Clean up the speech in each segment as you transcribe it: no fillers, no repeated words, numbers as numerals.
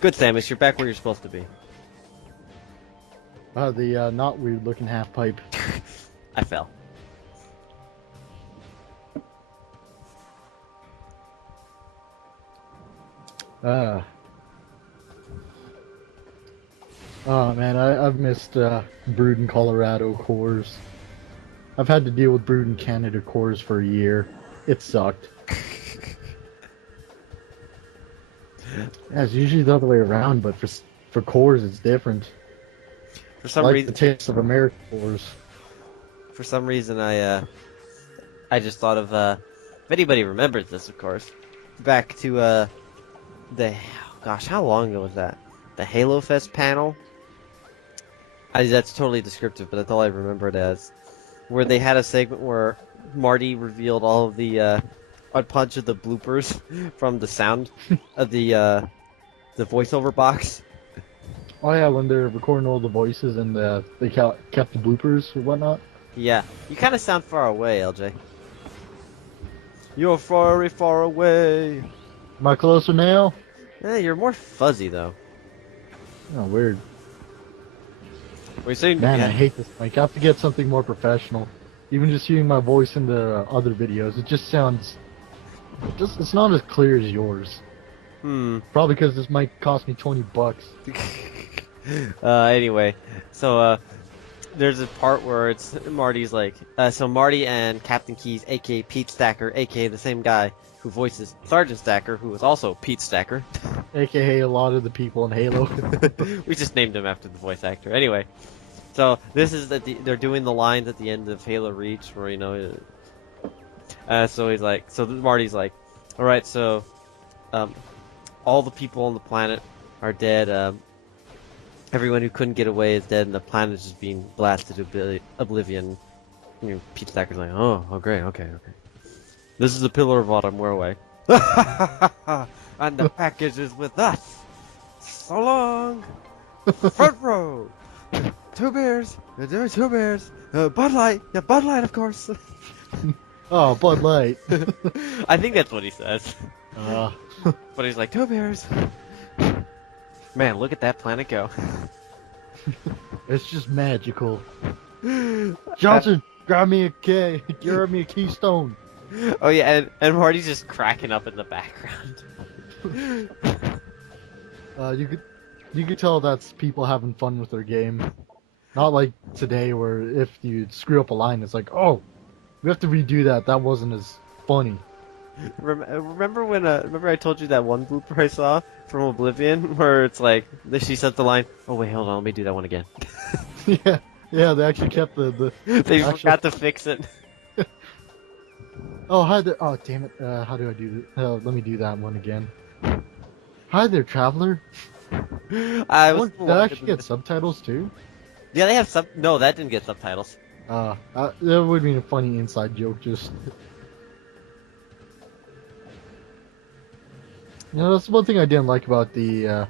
Good, Samus. You're back where you're supposed to be. The not weird looking half pipe. I fell. Oh man, I've missed Brood in Colorado cores. I've had to deal with Brood in Canada cores for a year. It sucked. Yeah, it's usually the other way around, but for cores it's different. For some Like reason, the taste of American cores. for some reason, I just thought of if anybody remembers this, of course, back to gosh, how long ago was that? The Halo Fest panel. That's totally descriptive, but that's all I remember it as. Where they had a segment where Marty revealed all of the a bunch of the bloopers from the sound of the voiceover box. Oh yeah, when they're recording all the voices and they kept the bloopers or whatnot. Yeah, you kind of sound far away, LJ. You're far, far away. Am I closer now? Yeah, you're more fuzzy though. Oh, weird. What are you saying? Man, Yeah. I hate this mic. I have to get something more professional. Even just hearing my voice in the other videos, it just sounds... it's not as clear as yours. Probably because this mic cost me 20 bucks. Anyway, so there's a part where it's Marty's like, so Marty and Captain Keyes, aka Pete Stacker, aka the same guy who voices Sergeant Stacker, who is also Pete Stacker. AKA a lot of the people in Halo. We just named him after the voice actor. Anyway, so this is they're doing the lines at the end of Halo Reach, where so he's like, so Marty's like, all right, so all the people on the planet are dead. Everyone who couldn't get away is dead, and the planet is just being blasted to oblivion. Pete Stacker's like, oh, great, okay. This is the Pillar of Autumn, we're away. And the package is with us. So long. Front row. 2 beers. There's 2 beers. Bud Light. Yeah, Bud Light, of course. Oh, Bud Light. I think that's what he says. But he's like, 2 beers. Man, look at that planet go. It's just magical. Johnson, grab me a keystone. Oh yeah, and Marty's just cracking up in the background. You could tell that's people having fun with their game. Not like today where if you screw up a line, it's like, oh, we have to redo that. That wasn't as funny. Remember when? Remember I told you that one blooper I saw from Oblivion where it's like she said the line, "Oh wait, hold on, let me do that one again." yeah, they actually kept the they actual... forgot to fix it. Oh, hi there. Oh, damn it. How do I do this? Let me do that one again. Hi there, traveler. Did that actually get subtitles too? Yeah, they have No, that didn't get subtitles. That would be a funny inside joke. Just. That's one thing I didn't like about the.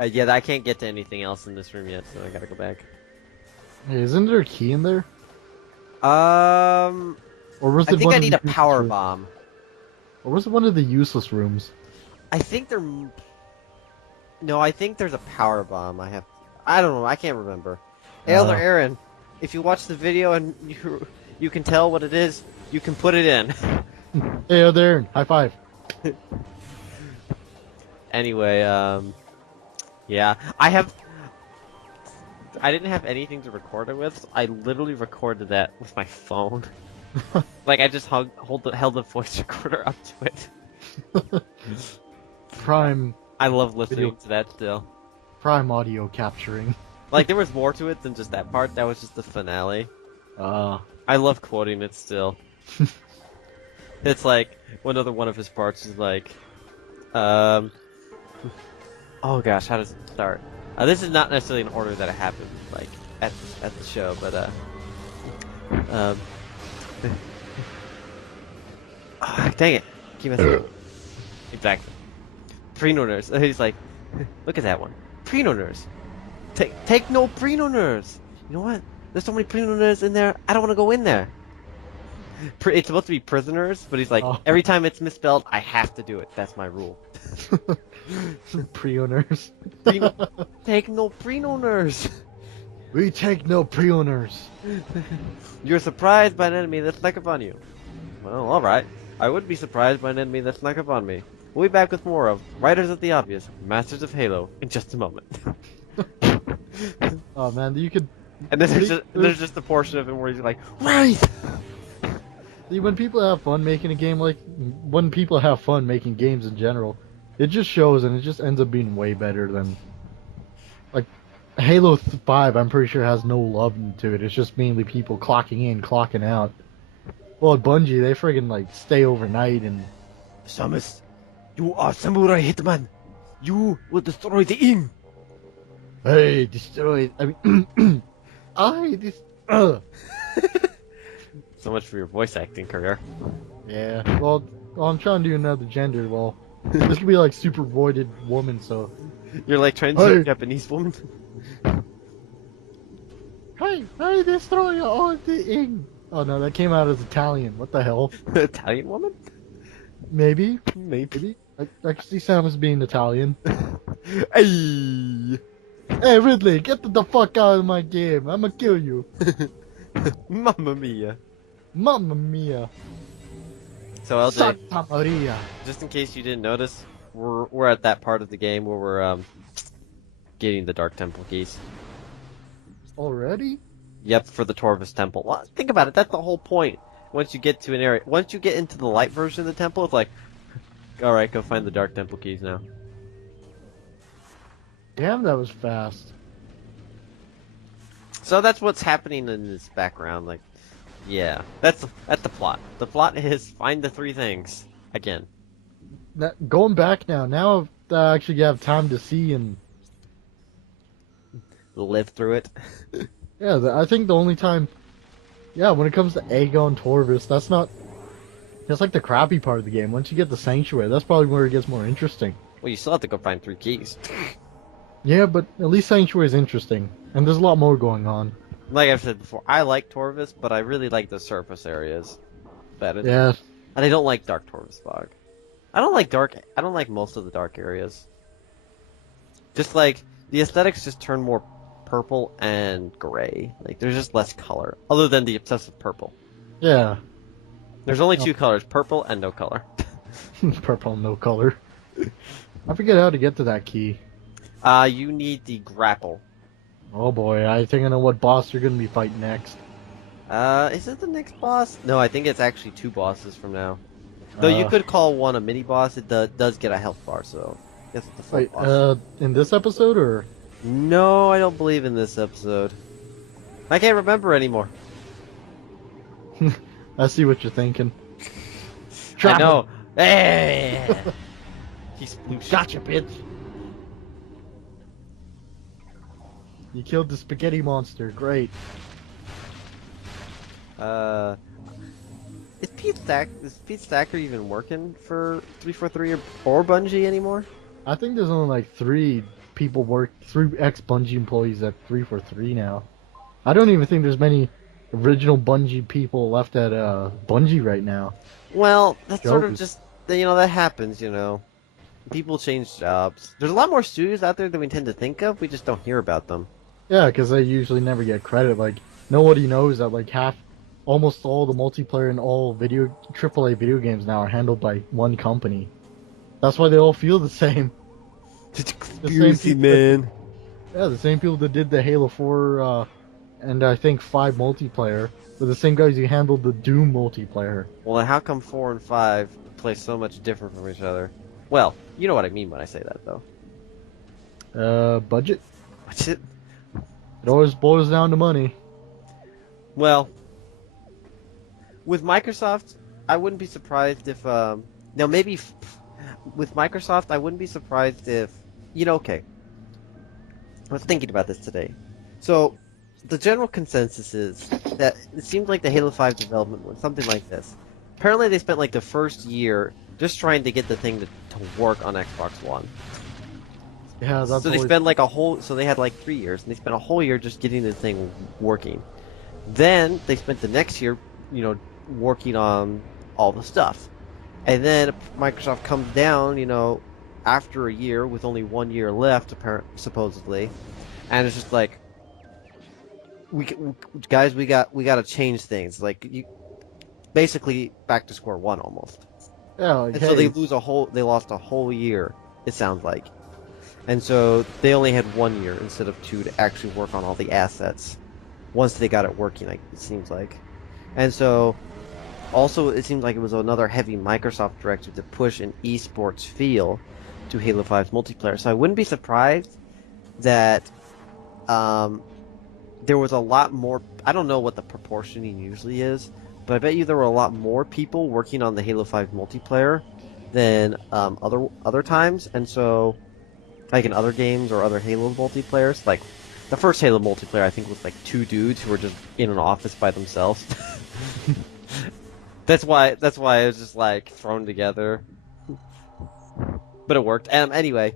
Yeah, I can't get to anything else in this room yet, so I gotta go back. Hey, isn't there a key in there? Or was I it think one I of need the a power bomb. Or was it one of the useless rooms? I think they're... No, I think there's a power bomb. I don't know. I can't remember. Elder Aaron, if you watch the video and you can tell what it is, you can put it in. Hey, Elder Aaron, high five. Anyway, yeah, I didn't have anything to record it with. So I literally recorded that with my phone. Like I just held the voice recorder up to it. Prime. I love listening to that still. Prime audio capturing. Like there was more to it than just that part. That was just the finale. I love quoting it still. It's like one of his parts is like, oh gosh, how does it start? This is not necessarily in order that it happened, like at the show, but dang it, keep messing up. Exactly. Pre-owners. He's like, look at that one. Pre-owners. Take no pre-owners. You know what? There's so many pre-owners in there. I don't want to go in there. It's supposed to be prisoners, but he's like, every time it's misspelled, I have to do it. That's my rule. Pre-owners. Take no pre-owners. We take no pre-owners. You're surprised by an enemy that snuck upon you. Well, alright. I would be surprised by an enemy that snuck upon me. We'll be back with more of Riders of the Obvious, Masters of Halo, in just a moment. Oh man, you could. And then there's just a portion of him where he's like, right! See, when people have fun making a game, when people have fun making games in general, it just shows and it just ends up being way better than, like, Halo 5, I'm pretty sure has no love into it. It's just mainly people clocking in, clocking out. Well, at Bungie, they friggin' like stay overnight and... Samus, you are Samurai Hitman. You will destroy the inn. Hey, destroy... I mean... So much for your voice acting career. Yeah, well, I'm trying to do another gender, well... This could be like super voided woman, so... You're like trying to be a Japanese woman? Hey, I destroy all the ink. Oh no, that came out as Italian. What the hell? Italian woman? Maybe. Maybe. I can see Samus being Italian. Hey! Hey Ridley, get the fuck out of my game. I'ma kill you. Mamma mia. Mamma mia. So LJ, Santa Maria. just in case you didn't notice, we're at that part of the game where we're getting the Dark Temple keys. Already? Yep, for the Torvus Temple. Well, think about it, that's the whole point. Once you get to an area, once you get into the light version of the temple, it's like, alright, go find the Dark Temple keys now. Damn, that was fast. So that's what's happening in this background, like, yeah, that's the plot. The plot is find the 3 things, again. Going back now I actually have time to see and... Live through it. Yeah, I think the only time... Yeah, when it comes to Aegon Torvus, that's like the crappy part of the game. Once you get the Sanctuary, that's probably where it gets more interesting. Well, you still have to go find 3 keys. Yeah, but at least Sanctuary is interesting, and there's a lot more going on. Like I've said before, I like Torvus, but I really like the surface areas better. Yeah. And I don't like Dark Torvus Bog. I don't like most of the dark areas. Just like, the aesthetics just turn more purple and gray. Like, there's just less color, other than the obsessive purple. Yeah. There's only 2 colors, purple and no color. Purple, no color. I forget how to get to that key. You need the grapple. Oh boy, I think I know what boss you're gonna be fighting next. Is it the next boss? No, I think it's actually 2 bosses from now. Though you could call one a mini boss, it does get a health bar, so I guess it's the full Wait, boss. in this episode or? No, I don't believe in this episode. I can't remember anymore. I see what you're thinking. I know. Hey! He splooshed. Gotcha, bitch. You killed the spaghetti monster. Great. Is Pete Stacker even working for 343 or Bungie anymore? I think there's only like 3 ex-Bungie employees at 343 now. I don't even think there's many original Bungie people left at Bungie right now. Well, that's sort of just, that happens, People change jobs. There's a lot more studios out there than we tend to think of, we just don't hear about them. Yeah, because they usually never get credit. Like, nobody knows that like almost all the multiplayer and all AAA video games now are handled by one company. That's why they all feel the same. It's conspiracy, man. Yeah, the same people that did the Halo 4 and I think 5 multiplayer were the same guys who handled the Doom multiplayer. Well, then how come 4 and 5 play so much different from each other? Well, you know what I mean when I say that, though. Budget? Budget? It always boils down to money. Well, with Microsoft, I wouldn't be surprised if, with Microsoft, I wouldn't be surprised if, okay. I was thinking about this today. So, the general consensus is that it seems like the Halo 5 development was something like this. Apparently they spent like the first year just trying to get the thing to work on Xbox One. Yeah, that's so they spent like so they had like 3 years, and they spent a whole year just getting the thing working. Then they spent the next year, working on all the stuff. And then Microsoft comes down, after a year with only 1 year left, supposedly, and it's just like, guys, we got to change things. Like basically back to square one almost. Yeah, like, And so hey, they lost a whole year, it sounds like. And so they only had 1 year instead of 2 to actually work on all the assets once they got it working, like it seems like. And so also it seems like it was another heavy Microsoft directive to push an esports feel to Halo 5's multiplayer. So I wouldn't be surprised that there was a lot more. I don't know what the proportioning usually is, but I bet you there were a lot more people working on the Halo 5 multiplayer than other times. And so, like in other games or other Halo multiplayers, like the first Halo multiplayer, I think was like 2 dudes who were just in an office by themselves. That's why it was just like thrown together, but it worked. Anyway,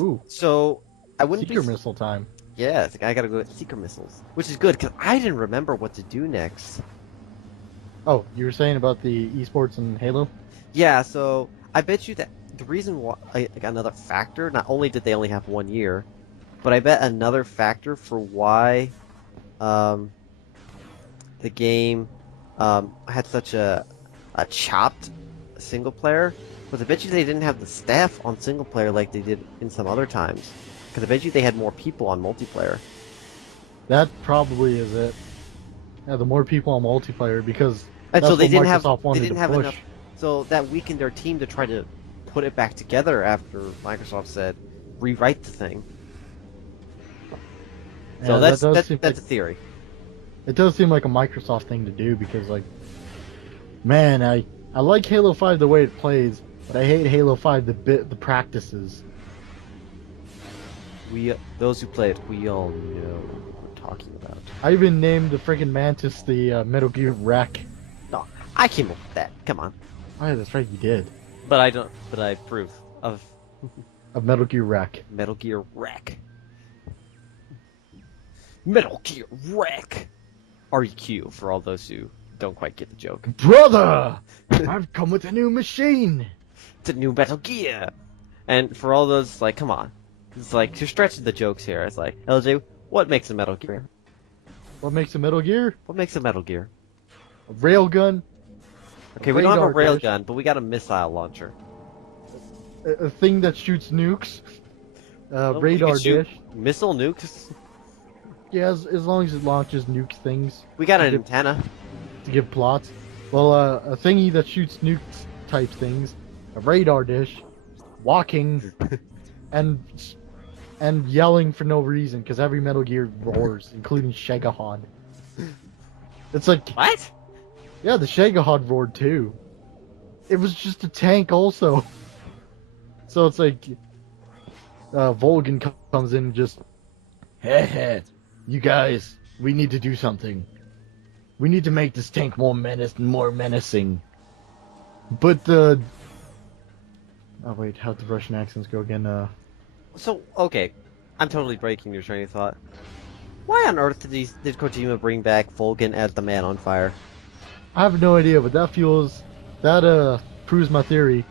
ooh, so I wouldn't Seeker be. missile time. Yeah, I gotta go with Seeker missiles, which is good because I didn't remember what to do next. Oh, you were saying about the esports and Halo? Yeah, so I bet you that the reason why, like another factor, not only did they only have 1 year, but I bet another factor for why the game had such a chopped single player was I bet you they didn't have the staff on single player like they did in some other times. Because I bet you they had more people on multiplayer. That probably is it. Yeah, the more people on multiplayer because And that's so they what didn't Microsoft have wanted they didn't to have push. enough. So that weakened their team to try to put it back together after Microsoft said rewrite the thing. So Yeah, that's a theory. it does seem like a Microsoft thing to do because like, man, I like Halo 5 the way it plays, but I hate Halo 5 the practices. Those who play it, we all know what we're talking about. I even named the friggin' Mantis the Metal Gear Wreck. No, I came up with that. Come on. Oh, yeah, that's right, you did. But I don't. But I approve of Of Metal Gear Wreck. Metal Gear Wreck. Metal Gear Wreck. REQ for all those who don't quite get the joke. Brother, I've come with a new machine. It's a new Metal Gear. And for all those, like, come on. It's like, you're stretching the jokes here. It's like, LJ, what makes a Metal Gear? What makes a Metal Gear? What makes a Metal Gear? A railgun. Okay, we don't have a radar dish, railgun, but we got a missile launcher. a thing that shoots nukes. Well, we Radar could shoot dish. Missile nukes. Yeah, as long as it launches nuke things. We got an to give- antenna. To give plots. Well, a thingy that shoots nuke type things. A radar dish. Walking. and yelling for no reason, because every Metal Gear roars, including Shagahod. It's like, What? yeah, the Shagahod roared too. It was just a tank also. So it's like, Volgan comes in and just, hey, you guys, we need to do something. We need to make this tank more menacing. But oh wait, how'd the Russian accents go again? So, okay. I'm totally breaking your train of thought. Why on earth did Kojima bring back Volgan as the man on fire? I have no idea, but that proves my theory.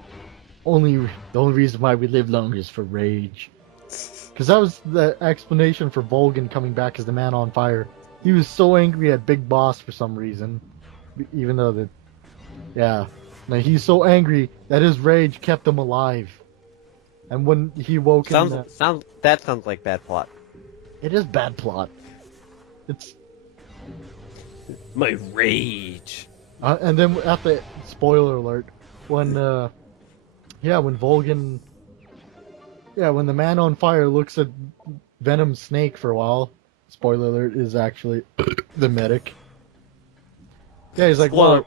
The only reason why we live longer is for rage. Because that was the explanation for Volgan coming back as the man on fire. He was so angry at Big Boss for some reason, even though he's so angry that his rage kept him alive. And when he woke That sounds like bad plot. it is bad plot. It's My rage. and then at the spoiler alert, when Volgan, when the man on fire looks at Venom Snake for a while, spoiler alert, is actually the medic. Yeah, he's like, Spoiler.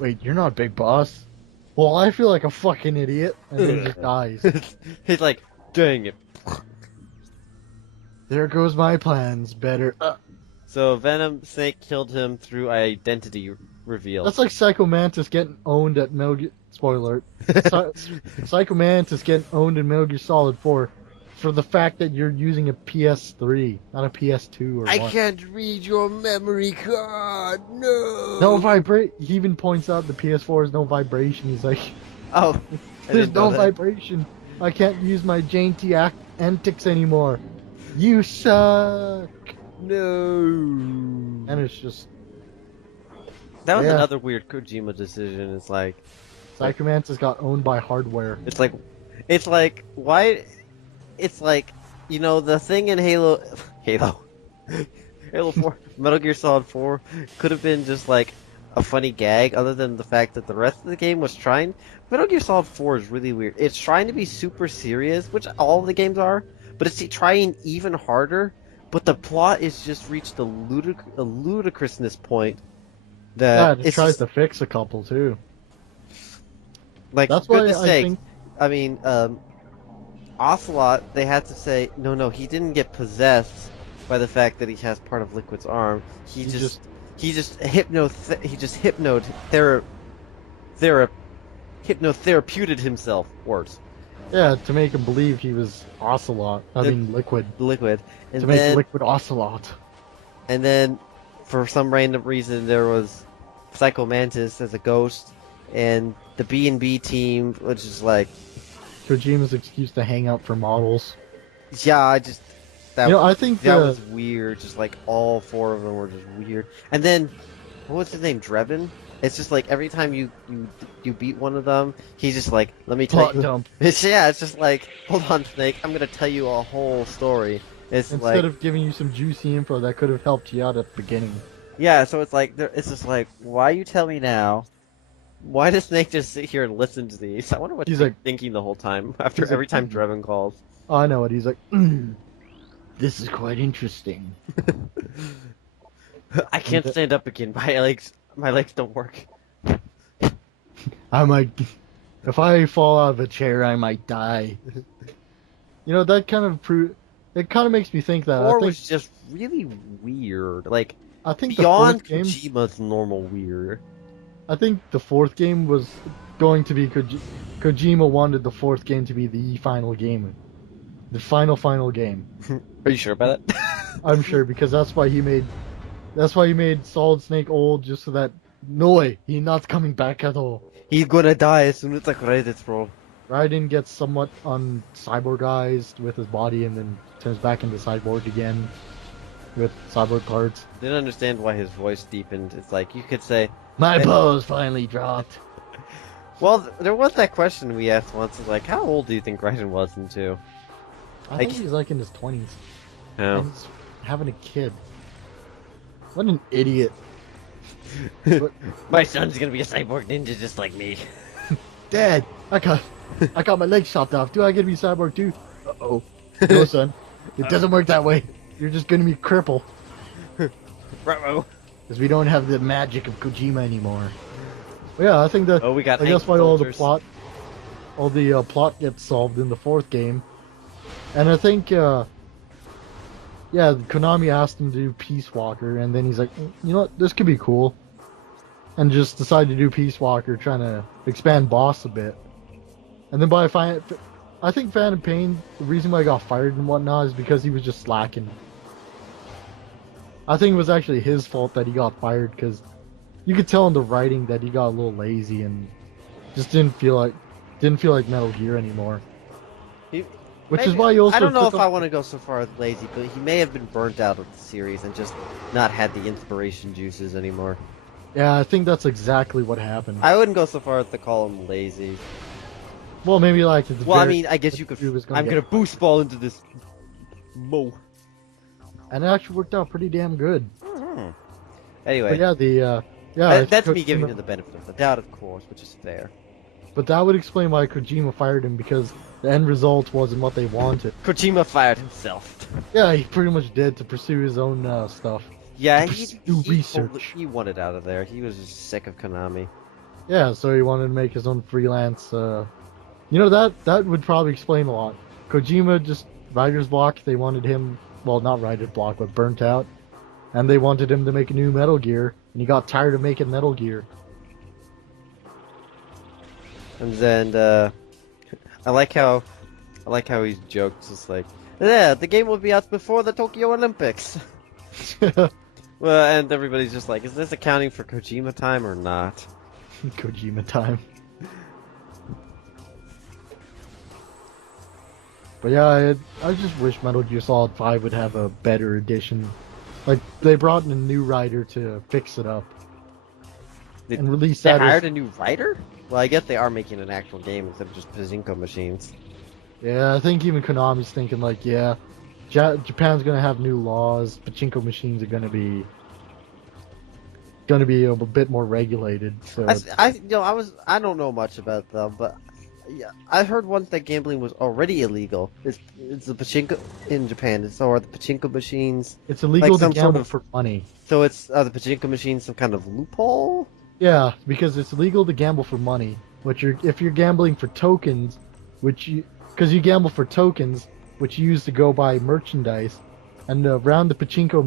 wait, you're not Big Boss. Well, I feel like a fucking idiot, and then he just dies. He's like, dang it. There goes my plans. Better. So Venom Snake killed him through identity reveal. That's like Psycho Mantis getting owned at Metal Gear. Spoiler alert. Psycho Mantis getting owned in Metal Gear Solid 4 for the fact that you're using a PS3, not a PS2 or I what. can't read your memory card. No. No vibrate. He even points out the PS4 has no vibration. He's like, Oh, I There's didn't know no that. vibration. I can't use my JT antics anymore. You suck. No. And it's just, That was yeah. another weird Kojima decision. It's like Psychomantis got owned by hardware. it's like it's like why it's like the thing in Halo Halo 4 Metal Gear Solid 4 could have been just like a funny gag other than the fact that the rest of the game was trying. Metal Gear Solid 4 is really weird. It's trying to be super serious, which all of the games are, but it's trying even harder. But the plot is just reached a ludicrousness point Yeah, that it it's tries just to fix a couple too. like, for That's why goodness I sakes. think I mean, Ocelot, they had to say, no, he didn't get possessed by the fact that he has part of Liquid's arm. He just hypnotherapeuted himself. Worse. yeah, to make him believe he was Ocelot. I The- mean Liquid. Liquid. And To then, make Liquid Ocelot. and then, for some random reason, there was Psycho Mantis as a ghost, and the B&B team, which is like, Kojima's excuse to hang out for models. yeah, that I think that was weird. Just like all four of them were just weird. And then, what was his name? Drebin? It's just like every time you beat one of them, he's just like, let me tell plot you. dump. It's just like, hold on, Snake, I'm gonna tell you a whole story. It's Instead like, of giving you some juicy info that could have helped you out at the beginning. yeah. So it's like, it's just like, why you tell me now? Why does Snake just sit here and listen to these? I wonder what He's he's like- thinking the whole time after he's like, every time Drebin calls. Oh, I know what he's like. This is quite interesting. I can't stand up again. My legs don't work. I might, if I fall out of a chair, I might die. That kind of it kind of makes me think that. Four I think, was just really weird. Like, I think beyond the fourth game. Kojima's normal weird. I think the fourth game was going to be Kojima wanted the fourth game to be the final game, the final game. Are you sure about that? I'm sure because that's why he made Solid Snake old just so that no way he's not coming back at all. He's gonna die as soon as the credits roll. Raiden gets somewhat uncyborgized with his body and then turns back into cyborg again with cyborg parts. Didn't understand why his voice deepened. It's like you could say, My pose finally dropped. well, there was that question we asked once. It's like, how old do you think Raiden was in 2? I think he's like in his 20s. Oh. And he's having a kid. What an idiot. My son's gonna be a cyborg ninja just like me. Dad, I got my leg chopped off. Do I get to be cyborg too? Uh-oh. No, son. It doesn't work that way. You're just gonna be crippled. Bravo. Because we don't have the magic of Kojima anymore. But yeah, I think that. Oh, we got I guess Hank why soldiers. all the plot gets solved in the fourth game, and I think Konami asked him to do Peace Walker, and then he's like, you know what, this could be cool, and just decided to do Peace Walker, trying to expand boss a bit, and then I think Phantom Pain, the reason why he got fired and whatnot is because he was just slacking. I think it was actually his fault that he got fired because you could tell in the writing that he got a little lazy and just didn't feel like Metal Gear anymore. Which is why he also I don't know if took I up- want to go so far as lazy, but he may have been burnt out of the series and just not had the inspiration juices anymore. Yeah, I think that's exactly what happened. I wouldn't go so far as to call him lazy. Well, maybe like at the Well, I very- mean, I guess you could. he was I'm get gonna boost ball into this. Mo. and it actually worked out pretty damn good. Anyway, But yeah, that's me Kojima- giving you the benefit of the doubt, of course, which is fair. But that would explain why Kojima fired him because the end result wasn't what they wanted. Kojima fired himself. Yeah, he pretty much did to pursue his own stuff. Yeah, Do research. he wanted out of there. He was just sick of Konami. Yeah, so he wanted to make his own freelance. That would probably explain a lot. Kojima just writer's block. They wanted him, well, not writer's block, but burnt out, and they wanted him to make a new Metal Gear, and he got tired of making Metal Gear. And then I like how he jokes. It's like, yeah, the game will be out before the Tokyo Olympics. Well, and everybody's just like, is this accounting for Kojima time or not? Kojima time. But yeah, I just wish Metal Gear Solid 5 would have a better edition. Like, they brought in a new writer to fix it up. And release They that hired as... a new writer? Well, I guess they are making an actual game instead of just pachinko machines. Yeah, I think even Konami's thinking like, yeah, Japan's gonna have new laws. Pachinko machines are gonna be a bit more regulated. So I don't know much about them, but yeah, I heard once that gambling was already illegal. It's the pachinko in Japan. So are the pachinko machines it's illegal to some gamble sort of? for money. So it's are the pachinko machines some kind of loophole? Yeah, because it's illegal to gamble for money. If you're gambling for tokens, because you gamble for tokens, which you use to go buy merchandise, and around the pachinko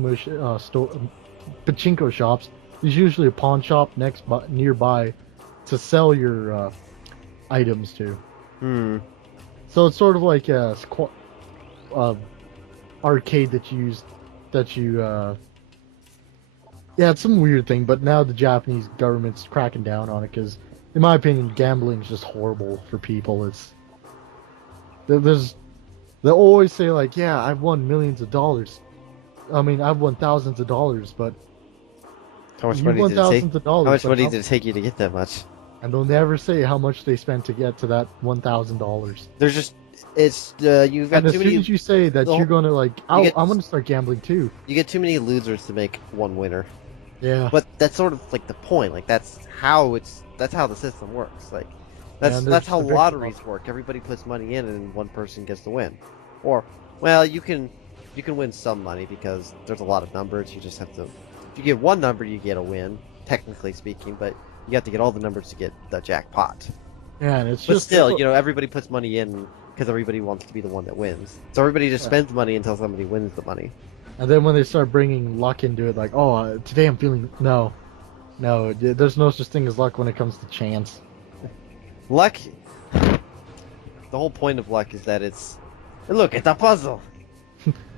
shops, there's usually a pawn shop nearby to sell your items to. Hmm. So it's sort of like a arcade that you yeah, it's some weird thing, but now the Japanese government's cracking down on it because, in my opinion, gambling is just horrible for people. They always say like, yeah, I've won millions of dollars. I mean, I've won thousands of dollars, but How much you money won did it take? thousands of dollars. How much but money did it take you to get that much? And they'll never say how much they spent to get to that $1,000. There's just you've got And as too soon many. as you say that the you're gonna I'm get- gonna start gambling too. You get too many losers to make one winner. Yeah. But that's sort of like the point. Like that's how the system works. Like Yeah, and that's there's how the big- lotteries work. Everybody puts money in, and one person gets to win. Or, well, you can win some money because there's a lot of numbers. You just have to. If you get one number, you get a win, technically speaking. But you have to get all the numbers to get the jackpot. Yeah, and it's But just still, everybody puts money in because everybody wants to be the one that wins. So everybody just spends money until somebody wins the money. And then when they start bringing luck into it, like, oh, today I'm feeling no, there's no such thing as luck when it comes to chance. Luck. The whole point of luck is that it's. Look, it's a puzzle.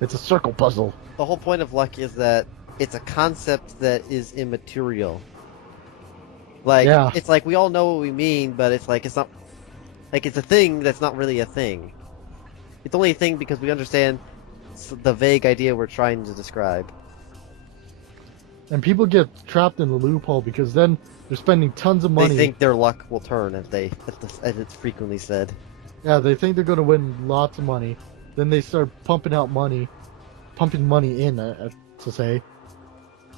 It's a circle puzzle. The whole point of luck is that it's a concept that is immaterial. Like, Yeah. it's like we all know what we mean, but it's like it's not. Like, it's a thing that's not really a thing. It's only a thing because we understand the vague idea we're trying to describe. And people get trapped in the loophole because then they're spending tons of money. They think their luck will turn, as it's frequently said. Yeah, they think they're going to win lots of money. Then they start pumping money in, to say.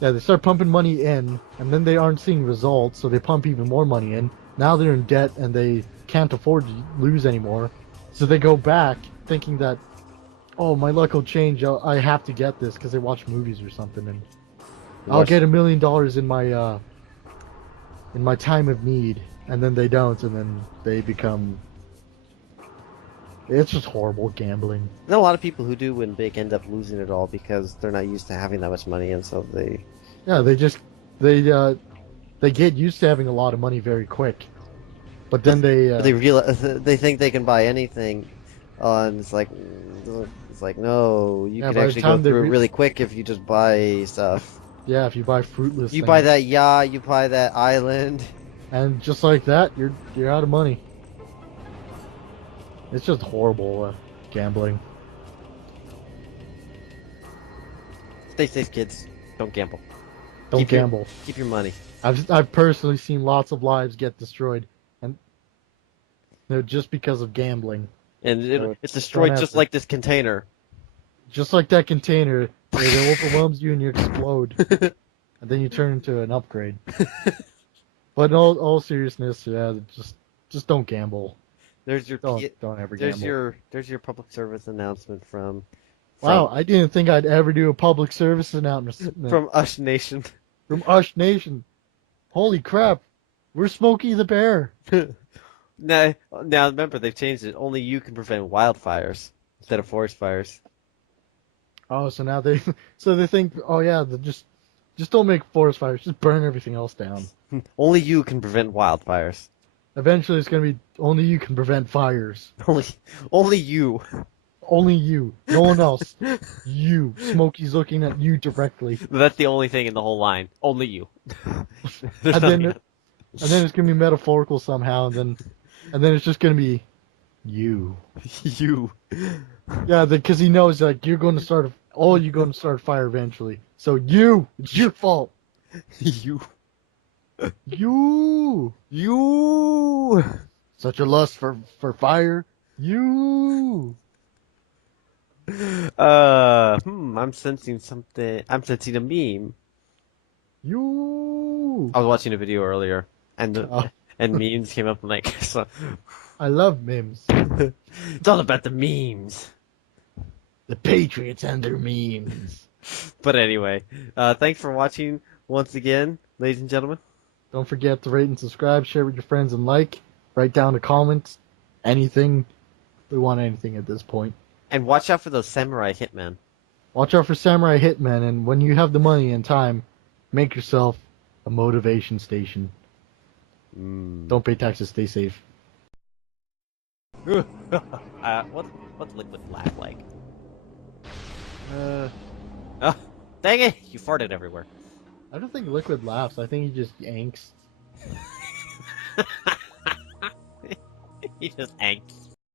Yeah, they start pumping money in, and then they aren't seeing results, so they pump even more money in. Now they're in debt, and they can't afford to lose anymore. So they go back, thinking that, oh, my luck will change. I have to get this, because they watch movies or something, and I'll get $1 million in my time of need. And then they don't, and then they become... It's just horrible gambling. There's a lot of people who do win big end up losing it all because they're not used to having that much money, and so they. Yeah, they get used to having a lot of money very quick, but then they realize they think they can buy anything, and it's like no, you can by the actually go time they through it really quick if you just buy stuff. Yeah, if you buy fruitless. You things. buy that yacht, you buy that island, and just like that, you're out of money. It's just horrible gambling. Stay safe, kids. Don't gamble. Don't gamble. Keep your money. I've personally seen lots of lives get destroyed, and just because of gambling. And it's destroyed just like this container. Just like that container, it overwhelms you and you explode, and then you turn into an upgrade. But in all seriousness, yeah, just don't gamble. There's your don't ever gamble. There's your public service announcement from. Wow, I didn't think I'd ever do a public service announcement. From Ush Nation. From Ush Nation. Holy crap. We're Smokey the Bear. Now remember, they've changed it. Only you can prevent wildfires instead of forest fires. Oh, so now they think, oh yeah, just don't make forest fires. Just burn everything else down. Only you can prevent wildfires. Eventually it's going to be only you can prevent fires. Only you. Only you. No one else. You. Smokey's looking at you directly. That's the only thing in the whole line. Only you. and then it's gonna be metaphorical somehow, and then it's just gonna be You. You. Yeah, because he knows like you're going to start. You're going to start a fire eventually. So it's your fault. You. You. You. Such a lust for fire. You. I'm sensing something. I'm sensing a meme. You. I was watching a video earlier, and Oh, and memes came up. I'm like, so, I love memes. it's all about the memes. The Patriots and their memes. But anyway, thanks for watching once again, ladies and gentlemen. Don't forget to rate and subscribe, share with your friends, and like. Write down the comments. Anything. We want anything at this point. And watch out for those samurai hitmen. Watch out for Samurai Hitman, and when you have the money and time, make yourself a motivation station. Don't pay taxes, stay safe. What's liquid laugh like? Oh, dang it! You farted everywhere. I don't think Liquid laughs, I think he just yanks. He just anked.